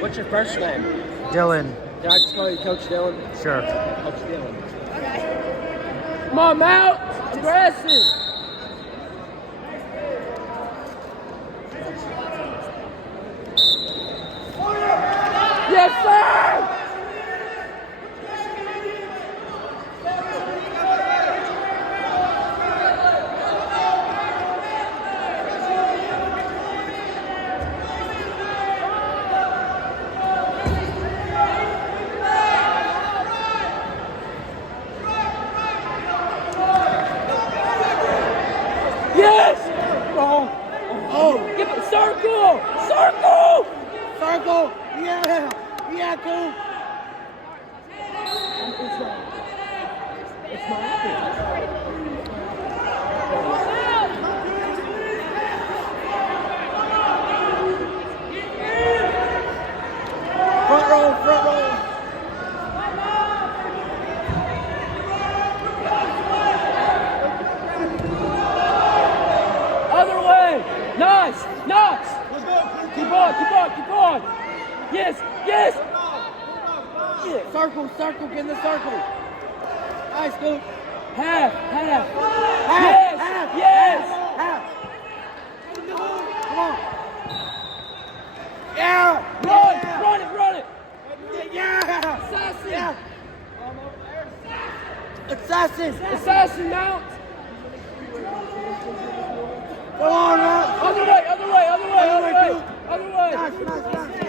What's your first name? Dylan. Can I just call you Coach Dylan? Sure. Coach Dylan. Okay. Come on, Mounce. Aggressive. Yes, sir! Yes! Oh! Give it circle! Circle! Circle! Yeah! Yeah, cool! It's not happening. Front row, front row! Other way! Nice! Nice! Keep on, keep on, keep on! Yes! Yes! Yeah. Circle, circle, get in the circle! Nice, Luke! Half! Half! Half, Yes! half, Yes! Half! Come on! Yeah! Run! Yeah! Run it! Run it! Yeah! Assassin! Yeah! Assassin! Assassin, Mounce! Come on, man! Other way! Other way! Other way! Other way! Duke. Other way! Nice, nice, nice!